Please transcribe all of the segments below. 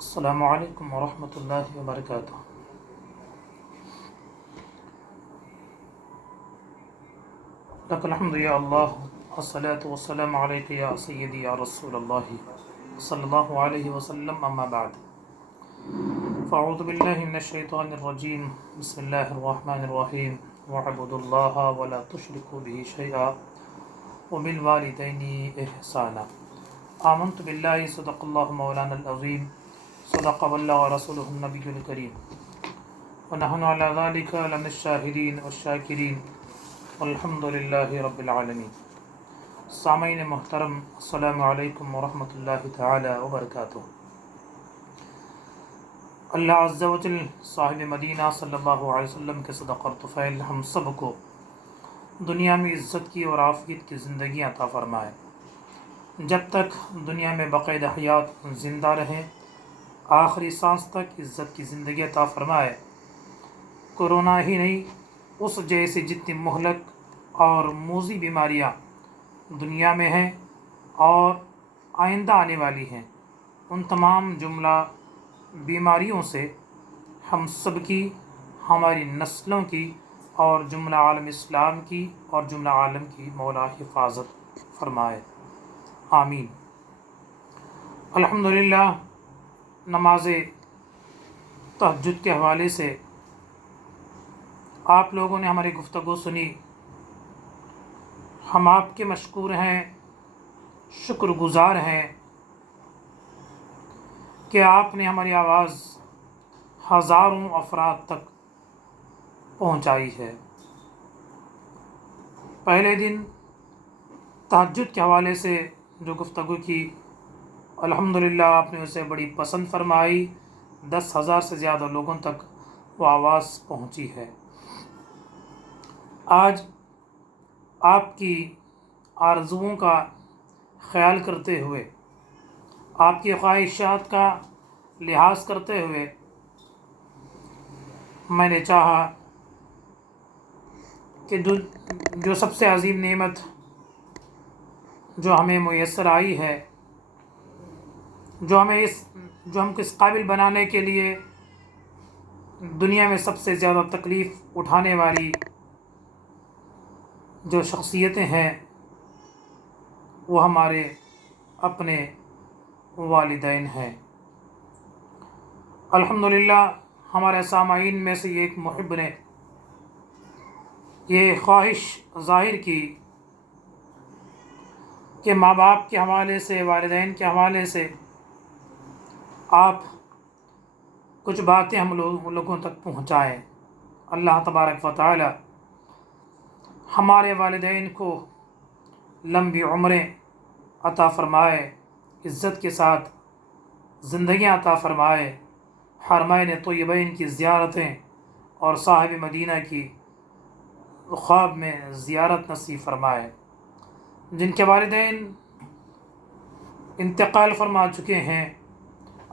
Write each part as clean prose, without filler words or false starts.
السلام علیکم ورحمۃ اللہ وبرکاتہ۔ لک الحمد یا اللہ، الصلاۃ والسلام علیک یا سیدی یا رسول اللہ صلی اللہ علیہ وسلم، اما بعد فاعوذ باللہ من الشیطان الرجیم، بسم اللہ الرحمن الرحیم، وَاعْبُدُوا اللَّهَ وَلَا تُشْرِكُوا بِهِ شَيْئًا وَبِالْوَالِدَيْنِ إِحْسَانًا۔ آمنت باللہ، صدق اللہ مولانا العظیم، صدق واللہ ورسولہ النبی الکریم، ونحن علی ذلک لمن الشاہدین والشاکرین، والحمد للہ رب العالمین۔ سامعین محترم، السلام علیکم ورحمۃ اللہ تعالی وبرکاتہ۔ اللہ عز و جل صاحب مدینہ صلی اللہ علیہ وسلم کے صدقہ اور طفیل ہم سب کو دنیا میں عزت کی اور عافیت کی زندگی عطا فرمائے۔ جب تک دنیا میں بقید حیات زندہ رہیں، آخری سانس تک عزت کی زندگی عطا فرمائے۔ کورونا ہی نہیں، اس جیسی جتنی مہلک اور موذی بیماریاں دنیا میں ہیں اور آئندہ آنے والی ہیں، ان تمام جملہ بیماریوں سے ہم سب کی، ہماری نسلوں کی اور جملہ عالم اسلام کی اور جملہ عالم کی مولا حفاظت فرمائے، آمین۔ الحمدللہ، نماز تہجد کے حوالے سے آپ لوگوں نے ہماری گفتگو سنی، ہم آپ کے مشکور ہیں، شکر گزار ہیں کہ آپ نے ہماری آواز ہزاروں افراد تک پہنچائی ہے۔ پہلے دن تہجد کے حوالے سے جو گفتگو کی، الحمدللہ آپ نے اسے بڑی پسند فرمائی، 10,000 سے زیادہ لوگوں تک وہ آواز پہنچی ہے۔ آج آپ کی آرزوؤں کا خیال کرتے ہوئے، آپ کی خواہشات کا لحاظ کرتے ہوئے، میں نے چاہا کہ جو سب سے عظیم نعمت جو ہمیں میسر آئی ہے، جو ہم کو اس قابل بنانے کے لیے دنیا میں سب سے زیادہ تکلیف اٹھانے والی جو شخصیتیں ہیں، وہ ہمارے اپنے والدین ہیں۔ الحمدللہ ہمارے سامعین میں سے ایک محب نے یہ خواہش ظاہر کی کہ ماں باپ کے حوالے سے، والدین کے حوالے سے آپ کچھ باتیں ہم لوگوں تک پہنچائیں۔ اللہ تبارک و تعالی ہمارے والدین کو لمبی عمریں عطا فرمائے، عزت کے ساتھ زندگیاں عطا فرمائے، حرمین طیبین کی زیارتیں اور صاحب مدینہ کی خواب میں زیارت نصیب فرمائے۔ جن کے والدین انتقال فرما چکے ہیں،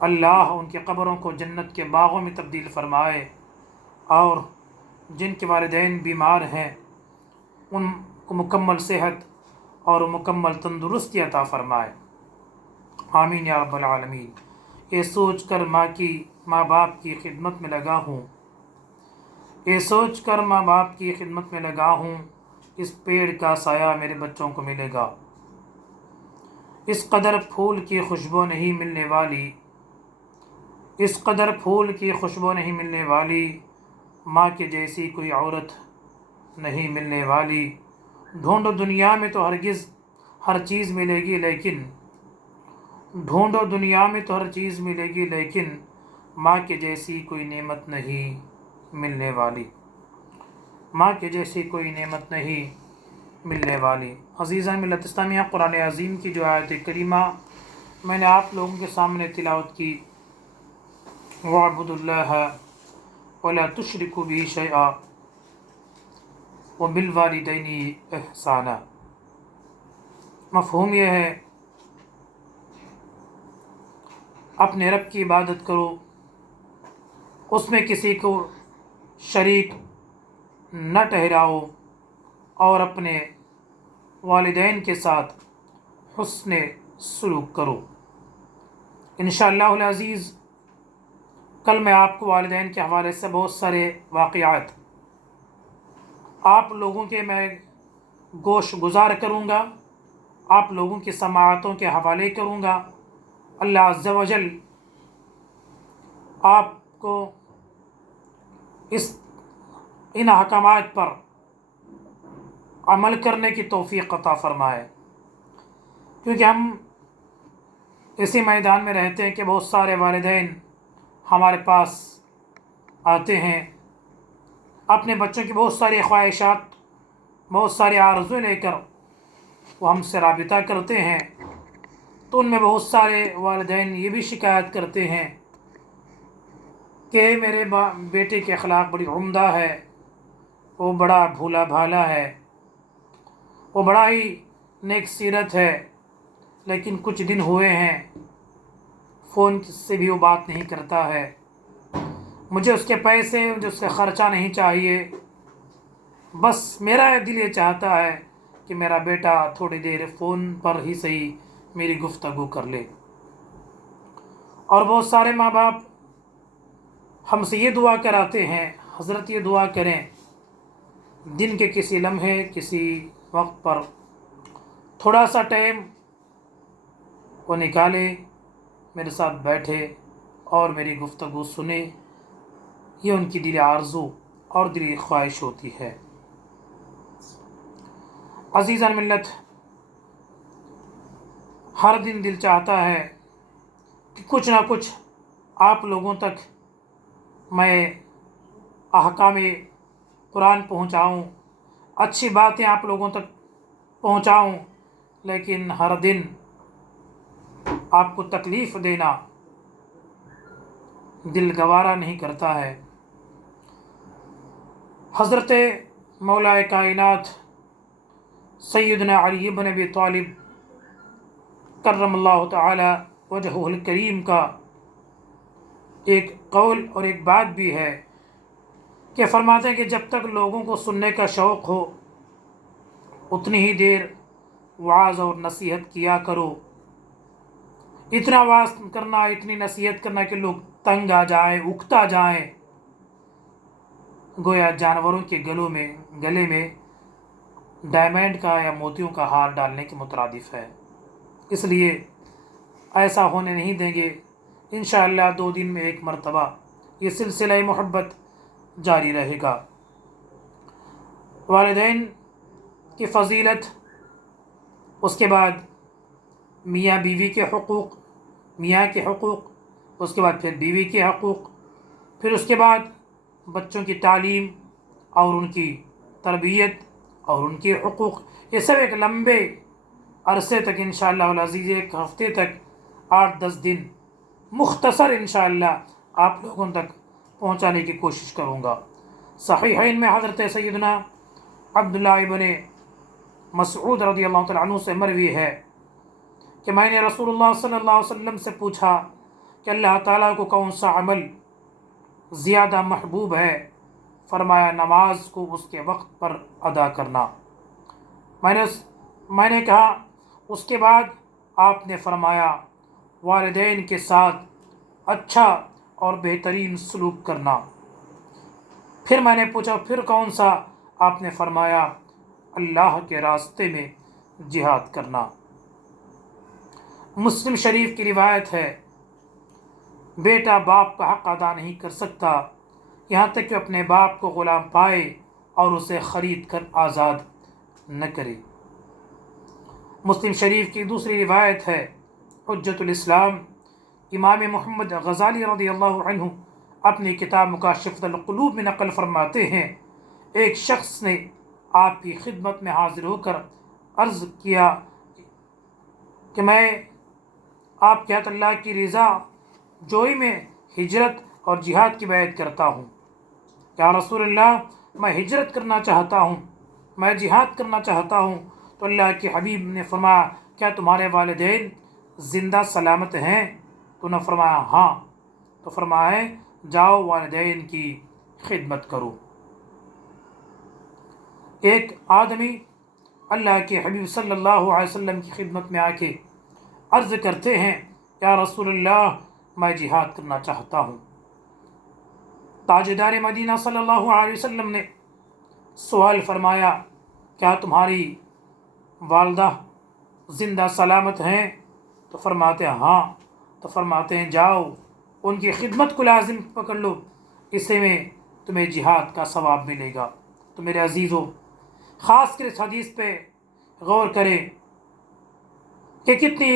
اللہ ان کی قبروں کو جنت کے باغوں میں تبدیل فرمائے، اور جن کے والدین بیمار ہیں ان کو مکمل صحت اور مکمل تندرستی عطا فرمائے، آمین یا رب العالمین۔ یہ سوچ کر ماں باپ کی خدمت میں لگا ہوں، یہ سوچ کر ماں باپ کی خدمت میں لگا ہوں، اس پیڑ کا سایہ میرے بچوں کو ملے گا، اس قدر پھول کی خوشبو نہیں ملنے والی، اس قدر پھول کی خوشبو نہیں ملنے والی، ماں کے جیسی کوئی عورت نہیں ملنے والی۔ ڈھونڈو دنیا میں تو ہرگز ہر چیز ملے گی، لیکن ڈھونڈو دنیا میں تو ہر چیز ملے گی، لیکن ماں کے جیسی کوئی نعمت نہیں ملنے والی، ماں کے جیسی کوئی نعمت نہیں ملنے والی۔ عزیزان ملت اسلامیہ، قرآن عظیم کی جو آیت کریمہ میں نے آپ لوگوں کے سامنے تلاوت کی، وَاعْبُدُوا اللَّهَ وَلَا تُشْرِكُوا بِهِ شَيْئًا وَبِالْوَالِدَيْنِ إِحْسَانًا، مفہوم یہ ہے اپنے رب کی عبادت کرو، اس میں کسی کو شریک نہ ٹھہراؤ، اور اپنے والدین کے ساتھ حسن سلوک کرو۔ انشاءاللہ العزیز کل میں آپ کو والدین کے حوالے سے بہت سارے واقعات آپ لوگوں کے میں گوش گزار کروں گا، آپ لوگوں کی سماعتوں کے حوالے کروں گا۔ اللہ عز و جل آپ کو ان احکامات پر عمل کرنے کی توفیق عطا فرمائے، کیونکہ ہم اسی میدان میں رہتے ہیں کہ بہت سارے والدین ہمارے پاس آتے ہیں اپنے بچوں کی بہت ساری خواہشات، بہت ساری آرزویں لے کر وہ ہم سے رابطہ کرتے ہیں، تو ان میں بہت سارے والدین یہ بھی شکایت کرتے ہیں کہ میرے بیٹے کے اخلاق بڑی عمدہ ہے، وہ بڑا بھولا بھالا ہے، وہ بڑا ہی نیک سیرت ہے، لیکن کچھ دن ہوئے ہیں فون سے بھی وہ بات نہیں کرتا ہے، مجھے اس کے پیسے، مجھے اس کا خرچہ نہیں چاہیے، بس میرا دل یہ چاہتا ہے کہ میرا بیٹا تھوڑی دیر فون پر ہی صحیح میری گفتگو کر لے۔ اور بہت سارے ماں باپ ہم سے یہ دعا کراتے ہیں، حضرت یہ دعا کریں دن کے کسی لمحے، کسی وقت پر تھوڑا سا ٹائم وہ نکالے، میرے ساتھ بیٹھے اور میری گفتگو سنے۔ یہ ان کی دلی آرزو اور دلی خواہش ہوتی ہے۔ عزیزان ملت، ہر دن دل چاہتا ہے کہ کچھ نہ کچھ آپ لوگوں تک میں احکام قرآن پہنچاؤں، اچھی باتیں آپ لوگوں تک پہنچاؤں، لیکن ہر دن آپ کو تکلیف دینا دل گوارا نہیں کرتا ہے۔ حضرت مولا کائنات سیدنا علی بن ابی طالب کرم اللہ تعالی وجہہ الکریم کا ایک قول اور ایک بات بھی ہے کہ فرماتے ہیں کہ جب تک لوگوں کو سننے کا شوق ہو اتنی ہی دیر وعظ اور نصیحت کیا کرو، اتنا وعظ کرنا، اتنی نصیحت کرنا کہ لوگ تنگ آ جائیں، اکتا جائیں، گویا جانوروں کے گلے میں ڈائمنڈ کا یا موتیوں کا ہار ڈالنے کے مترادف ہے۔ اس لیے ایسا ہونے نہیں دیں گے۔ انشاءاللہ 2 دن میں 1 مرتبہ یہ سلسلہ محبت جاری رہے گا۔ والدین کی فضیلت، اس کے بعد میاں بیوی کے حقوق، میاں کے حقوق، اس کے بعد پھر بیوی کے حقوق، پھر اس کے بعد بچوں کی تعلیم اور ان کی تربیت اور ان کے حقوق، یہ سب ایک لمبے عرصے تک انشاءاللہ العزیز 1 ہفتے تک 8-10 دن مختصر انشاءاللہ آپ لوگوں تک پہنچانے کی کوشش کروں گا۔ صحیحین میں حضرت سیدنا عبداللہ ابن مسعود رضی اللہ تعالیٰ عنہ سے مروی ہے کہ میں نے رسول اللہ صلی اللہ علیہ وسلم سے پوچھا کہ اللہ تعالیٰ کو کون سا عمل زیادہ محبوب ہے؟ فرمایا نماز کو اس کے وقت پر ادا کرنا۔ میں نے کہا اس کے بعد؟ آپ نے فرمایا والدین کے ساتھ اچھا اور بہترین سلوک کرنا۔ پھر میں نے پوچھا پھر کون سا؟ آپ نے فرمایا اللہ کے راستے میں جہاد کرنا۔ مسلم شریف کی روایت ہے، بیٹا باپ کا حق ادا نہیں کر سکتا یہاں تک کہ اپنے باپ کو غلام پائے اور اسے خرید کر آزاد نہ کرے۔ مسلم شریف کی دوسری روایت ہے، حجت الاسلام امام محمد غزالی رضی اللہ عنہ اپنی کتاب مکاشفۃ القلوب میں نقل فرماتے ہیں، ایک شخص نے آپ کی خدمت میں حاضر ہو کر عرض کیا کہ میں آپ کے ہاتھ اللہ کی رضا جوئی میں ہجرت اور جہاد کی بیعت کرتا ہوں۔ یا رسول اللہ، میں ہجرت کرنا چاہتا ہوں، میں جہاد کرنا چاہتا ہوں۔ تو اللہ کے حبیب نے فرمایا کیا تمہارے والدین زندہ سلامت ہیں؟ تو نے فرمایا ہاں۔ تو فرمایا جاؤ والدین کی خدمت کرو۔ ایک آدمی اللہ کے حبیب صلی اللہ علیہ وسلم کی خدمت میں آ کے عرض کرتے ہیں یا رسول اللہ، میں جہاد کرنا چاہتا ہوں۔ ताजदार मदीना सल्लल्लाहु अलैहि वसल्लम ने सवाल फरमाया, क्या तुम्हारी वालदा ज़िंदा सलामत हैं? तो फरमाते हैं हाँ। तो फरमाते हैं जाओ उनकी खिदमत को लाजिम पकड़ लो, इससे में तुम्हें जिहाद का सवाब मिलेगा। तो मेरे अजीज़ों, ख़ास कर इस हदीस पे गौर करें कि कितनी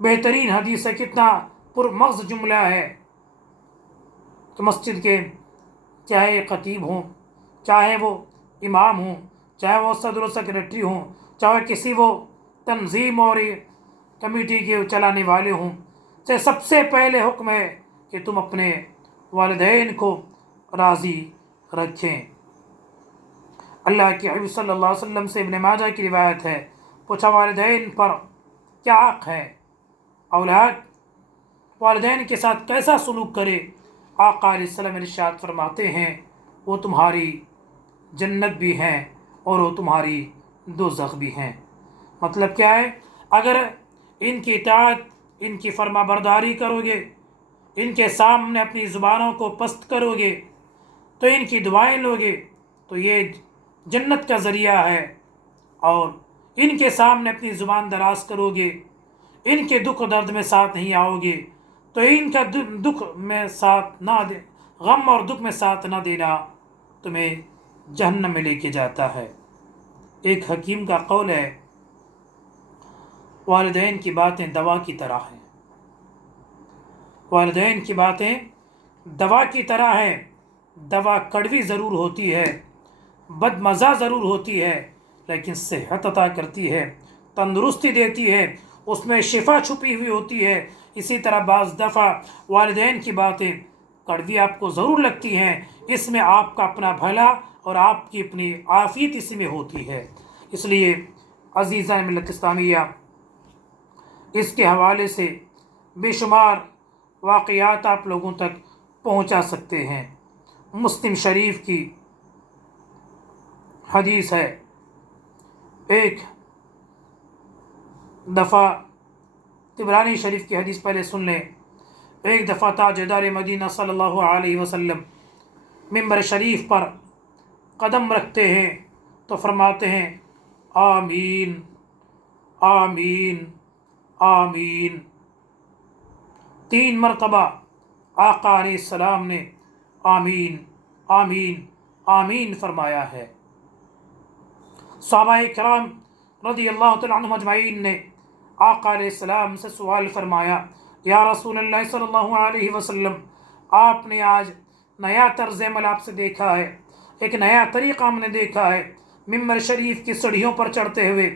बेहतरीन हदीस है, कितना पुरमग़्ज़ जुमला है। तो मस्जिद के चाहे ख़तीब हों, चाहे वो इमाम हों, चाहे वो सदर सेक्रेटरी हों, चाहे किसी वो तंजीम और कमेटी के चलाने वाले हों, चाहे सबसे पहले हुक्म है कि तुम अपने वालिदैन को राज़ी रखें। अल्लाह के हबीब सल्लल्लाहु अलैहि वसल्लम से इब्न माजा की रिवायत है, पूछा वालिदैन पर क्या हक़ है, औलाद वालिदैन के साथ कैसा सलूक करे? आका अलैहिस्सलाम इरशाद फरमाते हैं, वो तुम्हारी जन्नत भी हैं और वो तुम्हारी दोज़ख भी हैं। मतलब क्या है? अगर इनकी इताअत, इनकी फरमाबरदारी करोगे, इनके सामने अपनी ज़ुबानों को पस्त करोगे, तो इनकी दुआएं लोगे, तो ये जन्नत का ज़रिया है। और इनके सामने अपनी ज़ुबान दराज करोगे, इनके दुख दर्द में साथ नहीं आओगे, तो इनका दुख में साथ ना दे, गम और दुख में साथ ना देना तुम्हें जहन्नम में लेके जाता है। एक हकीम का कौल है, वालिदैन की बातें दवा की तरह हैं। वालिदैन की बातें दवा की तरह हैं। दवा कड़वी ज़रूर होती है, बदमज़ा ज़रूर होती है, लेकिन सेहत अता करती है, तंदुरुस्ती देती है, उसमें शिफा छुपी हुई होती है। इसी तरह बाज़ दफ़ा वालिदैन की बातें कड़वी आपको ज़रूर लगती हैं, इसमें आपका अपना भला और आपकी अपनी आफ़ियत इसमें होती है। इसलिए अज़ीज़ान मिल्लत इस्लामिया, इसके हवाले से बेशुमार वाक़यात आप लोगों तक पहुंचा सकते हैं। मुस्लिम शरीफ की हदीस है, एक दफ़ा तिबरानी शरीफ की हदीस पहले सुन लें। एक दफ़ा ताजदार मदीना सल्लल्लाहु अलैहि वसल्लम मिंबर शरीफ पर कदम रखते हैं तो फरमाते हैं आमीन आमीन आमीन। 3 मरतबा आका अलैहिस्सलाम ने आमीन आमीन आमीन फरमाया है। सहाबाए किराम रज़ियल्लाहु तआला अन्हुम अजमईन ने आका अलैहिस्सलाम से सवाल फरमाया, या रसूलल्लाह सल्लल्लाहु अलैहि वसल्लम, आपने आज नया तर्ज़ अमल आपसे देखा है, एक नया तरीक़ा हमने देखा है। मिंबर शरीफ की सीढ़ियों पर चढ़ते हुए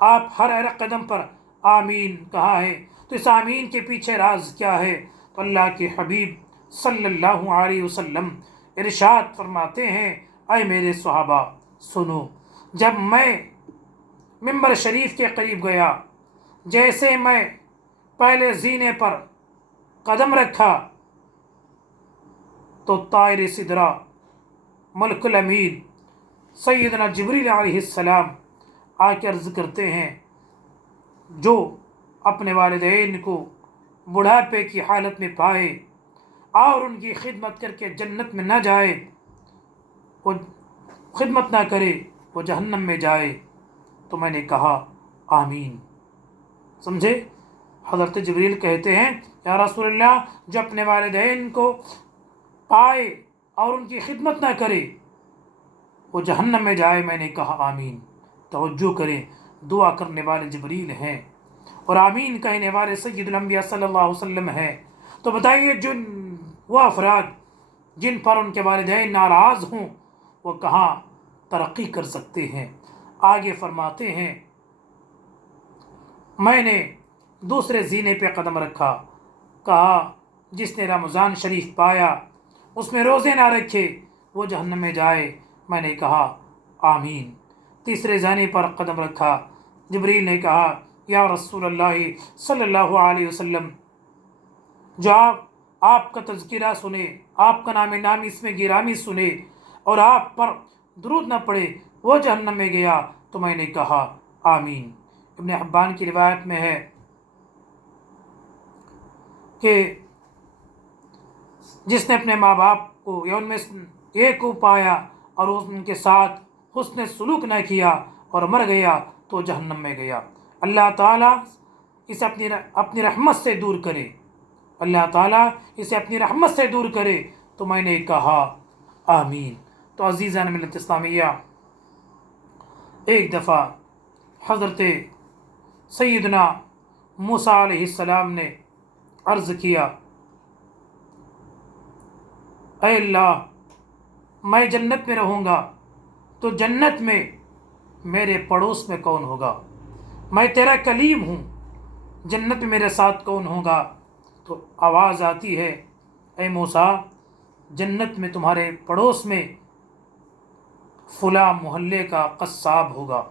आप हर कदम पर आमीन कहा है, तो इस आमीन के पीछे राज क्या है? तो अल्लाह के हबीब सल्लल्लाहु अलैहि वसल्लम इरशाद फरमाते हैं, ऐ मेरे सहाबा सुनो, जब मैं मिंबर शरीफ के करीब गया, जैसे मैं पहले ज़ीने पर कदम रखा तो तायर सिदरा मलकुल अमीन सैयदना जिब्रील अलैहिस्सलाम आकर अर्ज़ करते हैं, जो अपने वालिदैन को बुढ़ापे की हालत में पाए और उनकी खिदमत करके जन्नत में न जाए, वो खिदमत ना करे, वो जहन्नम में जाए। तो मैंने कहा आमीन। समझे? हज़रत जिब्रील कहते हैं, या रसूलल्लाह, जो अपने वालिदैन को पाए और उनकी खिदमत ना करे, वो जहन्नम में जाए। मैंने कहा आमीन। तवज्जो करें, दुआ करने वाले जिब्रील हैं और आमीन कहने वाले सय्यदुल अंबिया सल्लल्लाहु अलैहि वसल्लम हैं। तो बताइए, जो वो अफराद जिन पर उनके वालिदैन नाराज़ हों, वो कहाँ तरक्की कर सकते हैं? आगे फरमाते हैं, मैंने दूसरे ज़ीने पे कदम रखा, कहा जिसने रमज़ान शरीफ पाया, उसमें रोज़े ना रखे, वो जहन्नम में जाए। मैंने कहा आमीन। तीसरे ज़ीने पर कदम रखा, जिब्रील ने कहा, या रसूलल्लाह सल्लल्लाहु अलैहि वसल्लम, जो आपका तज़किरा सुने, आपका नाम इसमें गिरामी सुने और आप पर दुरूद न पड़े, वो जहन्नम में गया। तो मैंने कहा आमीन। इब्न हिब्बान की रिवायत में है कि जिसने अपने माँ बाप کو या उनमें एक को पाया और उनके साथ हुस्न सलूक न किया और मर गया तो जहन्नम में गया। अल्लाह ताला इसे अपनी रहमत से दूर करे, अल्लाह ताला इसे अपनी रहमत से दूर करे। तो मैंने कहा आमीन। तो अज़ीज़ान मिल्लत इस्लामिया, एक दफ़ा हज़रत सैयदना मूसा अलैहिस्सलाम ने अर्ज़ किया, ऐ अल्लाह मैं जन्नत में रहूँगा तो जन्नत में मेरे पड़ोस में कौन होगा? मैं तेरा कलीम हूँ, जन्नत में मेरे साथ कौन होगा? तो आवाज़ आती है, ऐ मूसा जन्नत में तुम्हारे पड़ोस में फुला मोहल्ले का कस्साब होगा।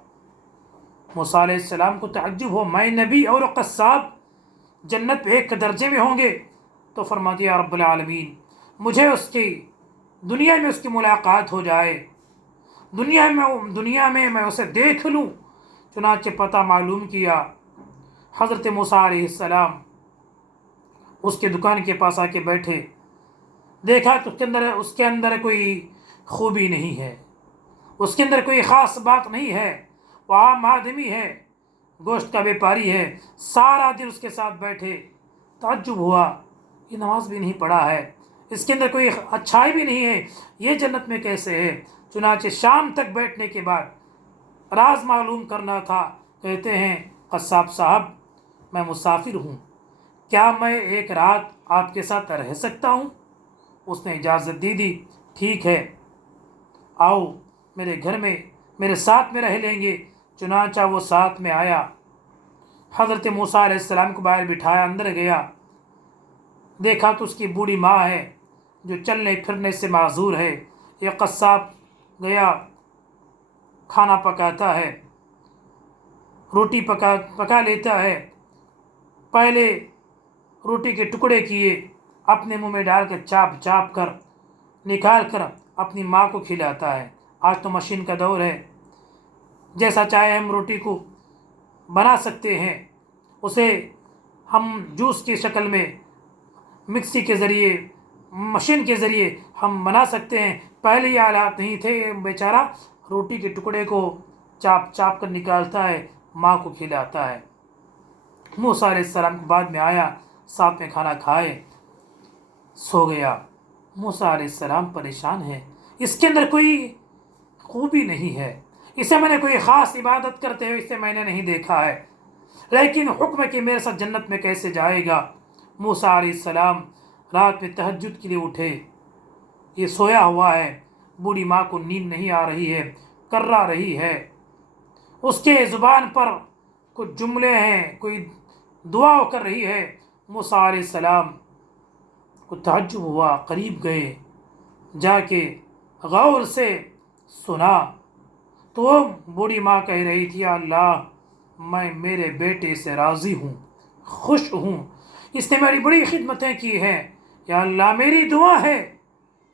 मूसा अलैहिस्सलाम को तअज्जुब हो, मैं नबी और कस्साब जन्नत पे एक दर्जे में होंगे? तो फरमाती या रब्बुल आलमीन मुझे उसकी दुनिया में उसकी मुलाकात हो जाए, दुनिया में मैं उसे देख लूँ। चुनांचे पता मालूम किया, हज़रत मूसा अलैहिस्सलाम उसके दुकान के पास आके बैठे, देखा तो उसके अंदर कोई खूबी नहीं है, उसके अंदर कोई ख़ास बात नहीं है। वो आम आदमी है, गोश्त का व्यापारी है, सारा दिन उसके साथ बैठे। ताज्जुब हुआ, ये नमाज भी नहीं पढ़ा है, इसके अंदर कोई अच्छाई भी नहीं है, ये जन्नत में कैसे है? चुनांचे शाम तक बैठने के बाद राज मालूम करना था। कहते हैं कस्साब साहब मैं मुसाफिर हूँ, क्या मैं एक रात आपके साथ रह सकता हूँ? उसने इजाज़त दे दी, ठीक है आओ मेरे घर में मेरे साथ में रह लेंगे। चुनांचा वो साथ में आया, हज़रत मूसा अलैहिस्सलाम को बाहर बिठाया, अंदर गया, देखा तो उसकी बूढ़ी माँ है जो चलने फिरने से माजूर है। ये कस्साब गया, खाना पकाता है, रोटी पका लेता है। पहले रोटी के टुकड़े किए, अपने मुंह में डालकर चाप चाप कर निकाल कर अपनी माँ को खिलाता है। आज तो मशीन का दौर है, जैसा चाहे हम रोटी को बना सकते हैं। उसे हम जूस की शक्ल में मिक्सी के ज़रिए, मशीन के ज़रिए हम बना सकते हैं। पहले ये हालात नहीं थे, बेचारा रोटी के टुकड़े को चाप चाप कर निकालता है, माँ को खिलाता है। मूसा अलैहिस्सलाम के बाद में आया, साथ में खाना खाए, सो गया। मूसा अलैहिस्सलाम परेशान है, इसके अंदर कोई खूबी नहीं है, इसे मैंने कोई ख़ास इबादत करते हुए इसे मैंने नहीं देखा है, लेकिन हुक्म कि मेरे साथ जन्नत में कैसे जाएगा? मूसा अलैहिस्सलाम रात में तहज्जुद के लिए उठे, ये सोया हुआ है, बूढ़ी माँ को नींद नहीं आ रही है, कर्रा रही है, उसके ज़ुबान पर कुछ जुमले हैं, कोई दुआ कर रही है। मूसा अलैहिस्सलाम को तअज्जुब हुआ, करीब गए, जाके गौर से सुना तो बूढ़ी माँ कह रही थी, अल्लाह मैं मेरे बेटे से राज़ी हूँ, खुश हूँ, इसने मेरी बड़ी खिदमतें की हैं। या अल्लाह मेरी दुआ है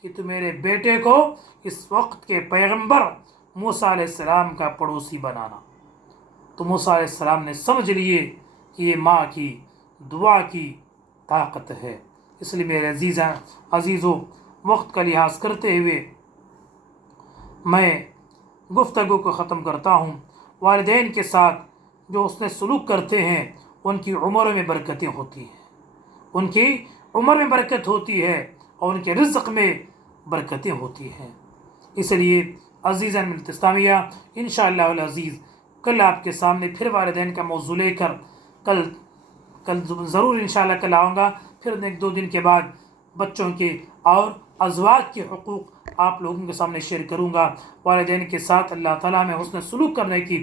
कि तू मेरे बेटे को इस वक्त के पैगंबर मूसा अलैहिस्सलाम का पड़ोसी बनाना। तो मूसा अलैहिस्सलाम ने समझ लिए कि ये माँ की दुआ की ताकत है। इसलिए मेरे अज़ीज़ों, वक्त का लिहाज करते हुए मैं गुफ्तगू को ख़त्म करता हूँ। वालिदैन के साथ जो उसने सलूक करते हैं उनकी उम्र में बरकतें होती हैं, उनकी उम्र में बरकत होती है और उनके रिज़्क़ में बरकतें होती हैं। इसलिए अज़ीज़ान मिल्लत इस्लामिया, इंशाअल्लाह अज़ीज़ कल आपके सामने फिर वालिदैन का मौज़ू लेकर कल ज़रूर इंशाअल्लाह कल आऊँगा। फिर 1-2 दिन के बाद बच्चों के और अज़वाज के हुकूक़ आप लोगों के सामने शेयर करूँगा। वालिदैन के साथ अल्लाह ताला में हुस्न सलूक करने की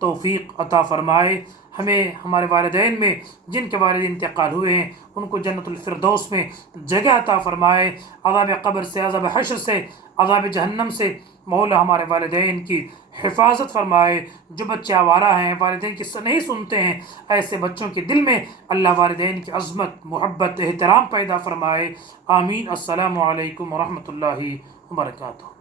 तौफ़ीक़ अता फ़रमाए। हमें हमारे वालिदैन में जिनके वालिद इंतकाल हुए हैं उनको जन्नतुल फ़िरदौस में जगह अता फ़रमाए। अज़ाब क़ब्र से, अज़ाब हश्र से, अज़ाब जहन्नम से मौला हमारे वालिदैन की हिफाजत फ़रमाए। जो बच्चे आवारा हैं, वालिदैन की नहीं सुनते हैं, ऐसे बच्चों के दिल में अल्लाह वालिदैन की अज़मत, मोहब्बत, एहतराम पैदा फ़रमाए। आमीन। अस्सलामु अलैकुम व रहमतुल्लाहि व बरकातुहू।